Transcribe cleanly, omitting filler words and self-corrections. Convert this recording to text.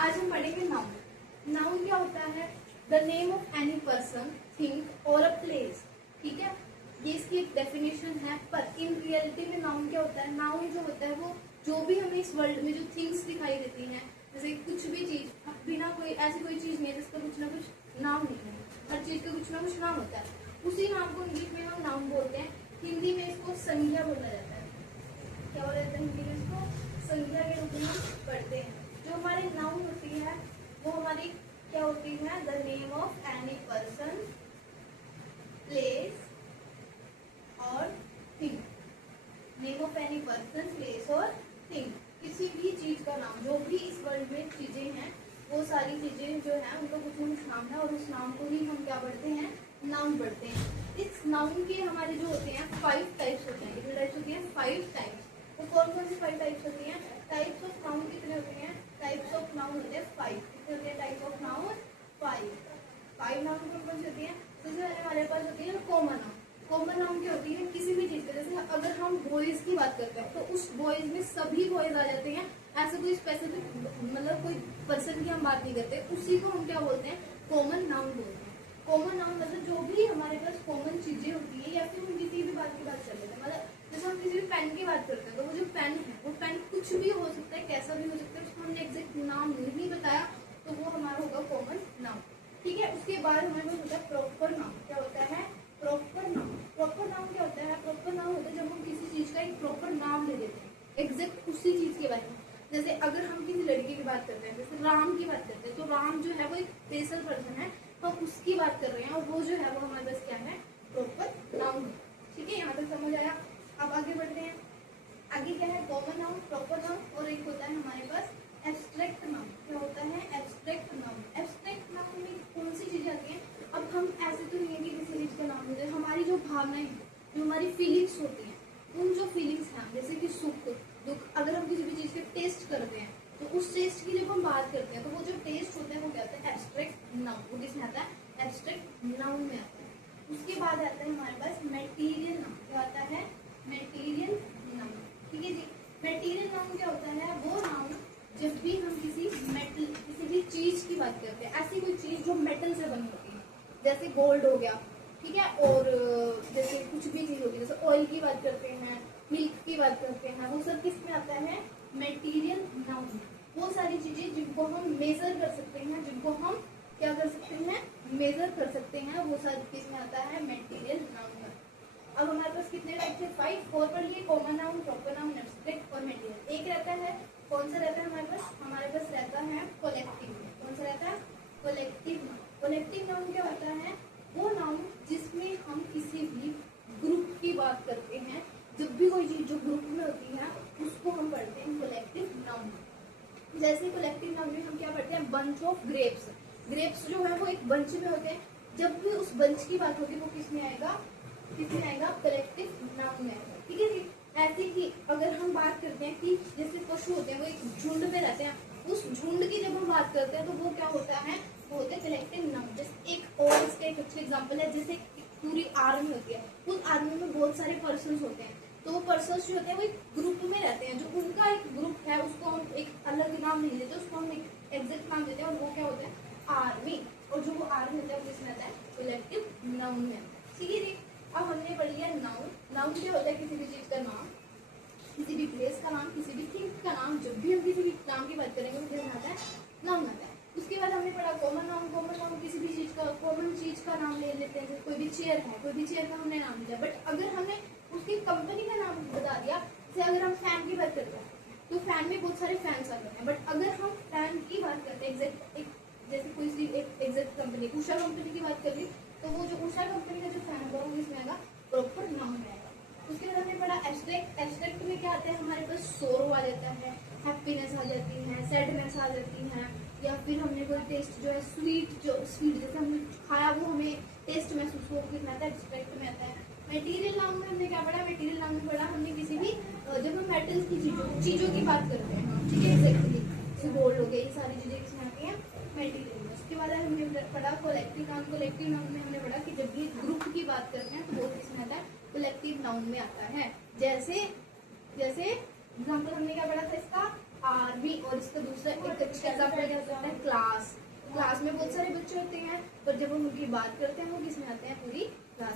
आज हम पढ़ेंगे नाउन। नाउन क्या होता है? The name of any person, thing और अ प्लेस। ठीक है, ये इसकी एक डेफिनेशन है। पर इन रियलिटी में नाउन क्या होता है? नाउन जो होता है वो जो भी हमें इस वर्ल्ड में जो थिंग्स दिखाई देती हैं, जैसे कुछ भी चीज, बिना कोई ऐसी कोई चीज नहीं है जिसका कुछ ना कुछ नाम नहीं है। हर चीज का कुछ ना कुछ नाम होता है। उसी नाम को इंग्लिश में हम नाउन बोलते हैं, हिंदी में इसको संज्ञा बोला जाता है। क्या बोला जाता है हिंदी में? इसको संज्ञा के रूप में पढ़ते हैं। जो हमारी नाउन होती है वो हमारी क्या होती है? The name of any person, place और thing. Name of any person, place और थिंग, किसी भी चीज का नाम। जो भी इस वर्ल्ड में चीजें हैं वो सारी चीजें जो है उनका कुछ ना कुछ नाम है, और उस नाम को ही हम क्या पढ़ते हैं? नाउन पढ़ते हैं। इस नाउन के हमारे जो होते हैं 5 टाइप्स होते हैं। कितने टाइप्स होती हैं? 5 टाइप्स। तो कौन कौन सी 5 टाइप्स होती हैं? टाइप्स ऑफ नाउन कितने होते हैं? टाइप्स ऑफ नाउन होते हैं 5। कितने होते हैं टाइप्स ऑफ नाउन? 5 नाउन कौन कौन सी होती है? सबसे पहले हमारे पास होती है कॉमन नाउन। कॉमन नाउन क्या होती है? किसी भी चीज का, जैसे अगर हम बॉयज की बात करते हैं तो उस बॉयज में सभी बॉयज आ जाते हैं। ऐसे कोई स्पेसिफिक मतलब कोई पर्सन की हम बात नहीं करते, उसी को हम क्या बोलते हैं? कॉमन नाउन बोलते हैं। कॉमन नाउन मतलब जो भी हमारे पास कॉमन चीजें होती है, या फिर हम किसी भी बात की बात कर लेते हैं। मतलब जैसे हम किसी भी पेन की बात करते हैं तो वो जो पेन है वो पेन कुछ भी हो सकता है, कैसा भी हो सकता है, उसको हमने एग्जैक्ट नाम नहीं बताया तो वो हमारा होगा कॉमन नाउन। ठीक है, उसके बाद हमारे पास होता है प्रॉपर नाउन। क्या होता है? Proper noun. प्रॉपर नाउन क्या होता है? प्रॉपर नाउन होता है जब हम किसी चीज का एक प्रॉपर नाम ले देते हैं एग्जैक्ट उसी चीज के बारे में। जैसे अगर हम किसी लड़के की बात करते हैं, जैसे राम की बात करते हैं, तो राम जो है वो एक स्पेशल पर्सन है, हम उसकी बात कर रहे हैं, और वो जो है वो हमारे पास क्या है? प्रॉपर नाउन है। ठीक है, यहाँ तक समझ आया? अब आगे बढ़ते हैं। आगे क्या है? कॉमन नाउन, प्रॉपर नाउन, और एक होता है हमारे पास एब्स्ट्रैक्ट नाउन। क्या होता है? Abstract noun. एब्स्ट्रैक्ट नाउन में कौन सी चीजें आती हैं? अब हम ऐसे तो नहीं है कि किसी चीज का नाम होता है, हमारी जो भावनाएं हैं, जो हमारी फीलिंग्स होती हैं, उन जो फीलिंग्स हैं, जैसे कि सुख दुख, अगर हम किसी भी चीज के टेस्ट करते हैं तो उस टेस्ट की जब हम बात करते हैं तो वो जो टेस्ट होता है वो क्या होता है? Abstract noun. वो किसमें आता है? एब्स्ट्रैक्ट नाउन में आता है। उसके बाद आता है हमारे पास मटेरियल नाउन। क्या आता है? Material noun. ठीक है जी, मटेरियल नाउन क्या होता है? वो नाउन जब भी हम किसी मेटल, किसी भी चीज की बात करते हैं, ऐसी कोई चीज जो मेटल से बनी होती है, जैसे गोल्ड हो गया, ठीक है, और जैसे कुछ भी चीज होती है, जैसे ऑयल की बात करते हैं, मिल्क की बात करते हैं, वो सब किस में आता है? Material noun. वो सारी चीजें जिनको हम मेजर कर सकते हैं, जिनको हम क्या कर सकते हैं? मेजर कर सकते हैं, वो सारी किस में आता है? मटेरियल नाउन में। अब हमारे पास कितने टाइप के? 4 पढ़िए। Common noun, proper noun, abstract और मटेरियल। एक रहता है, कौन सा रहता है हमारे पास? हमारे पास रहता है कलेक्टिव। कौन सा रहता है? Collective noun. कलेक्टिव नाउन क्या होता है? वो नाउन जिसमें हम किसी भी ग्रुप की बात करते हैं। जब भी कोई चीज जो ग्रुप में होती है उसको हम पढ़ते हैं कलेक्टिव नाउन। जैसे कलेक्टिव नाउन में हम क्या पढ़ते हैं? Bunch of grapes. ग्रेप्स जो है वो एक बंच में होते हैं। जब भी उस बंच की बात होगी वो किसमें आएगा? किसमें आएगा? कलेक्टिव नाउन में आएगा। ठीक है जी। ऐसे ही अगर हम बात करते हैं कि जैसे पशु होते हैं वो एक झुंड में रहते हैं, उस झुंड की जब हम बात करते हैं तो वो क्या होता है? वो होते हैं कलेक्टिव नाउन। जैसे एक और इसका एक अच्छा एग्जांपल है, जैसे पूरी आर्मी होती है, उस आर्मी में बहुत सारे पर्सन्स होते हैं, तो वो पर्सन्स जो होते हैं वो एक ग्रुप में रहते हैं। जो उनका एक ग्रुप है उसको हम एक अलग नाम नहीं देते, उसको हम एक एग्जैक्ट नाम देते हैं, और वो क्या होता है? आर्मी। और जो वो आर्मी होता है वो किसमें आता है? कलेक्टिव नाउन में। ठीक है जी। अब हमने पढ़ लिया नाउन। नाउन क्या होता है? किसी भी चीज का नाम, किसी भी प्लेस का नाम, किसी भी थिंग का नाम। जब भी हम किसी भी नाम की बात करेंगे वो क्या आता है? नाउन आता है। उसके बाद हमने पढ़ा कॉमन नाउन। कॉमन नाउन किसी भी चीज का, कॉमन चीज का नाम ले लेते हैं। कोई भी चेयर है, कोई भी चेयर का हमने नाम दिया, बट अगर हमने उसकी कंपनी का नाम बता दिया, जैसे अगर हम फैन की बात करते हैं तो फैन में बहुत सारे फैंस आते हैं, बट अगर हम फैन की बात करते हैं एग्जैक्ट, एक जैसे कोई सी एक एग्जैक्ट कंपनी, उषा कंपनी की बात कर ली, तो वो जो उषा कंपनी का जो फैन होगा वो किसमें आएगा? प्रॉपर नाउन में आएगा। उसके बाद हमने पढ़ा एब्स्ट्रैक्ट। एब्स्ट्रैक्ट में क्या आता है? हमारे पास सोरो आ जाता है, हैप्पीनेस आ जाती है, सैडनेस आ जाती है, या फिर हमने कोई टेस्ट जो है स्वीट, जो स्वीट जैसे हमने खाया वो हमें टेस्ट महसूस हो, कितना आता है? एब्स्ट्रैक्ट में आता है। मटेरियल नाउन में हमने क्या पढ़ा? मटेरियल नाउन में पढ़ा हमने किसी भी जब हम मेटल्स की चीजों की बात करते हैं, ठीक है, एग्जैक्टली, जैसे गोल्ड हो गया, ये सारी चीजें किसमें आती हैं? मटेरियल में। उसके बाद हमने पढ़ा कलेक्टिव नाउन। कलेक्टिव नाउन में हमने पढ़ा कि जब भी ग्रुप की बात करते हैं तो वो किसमें आता है? कलेक्टिव नाउन में आता है। जैसे जैसे एग्जाम्पल हमने क्या पढ़ा था इसका? आर्मी, और इसका दूसरा एक अच्छा एग्जाम्पल क्या हो सकता है, क्लास। क्लास में बहुत सारे बच्चे होते हैं, पर जब हम उनकी बात करते हैं वो किस में आते हैं, पूरी क्लास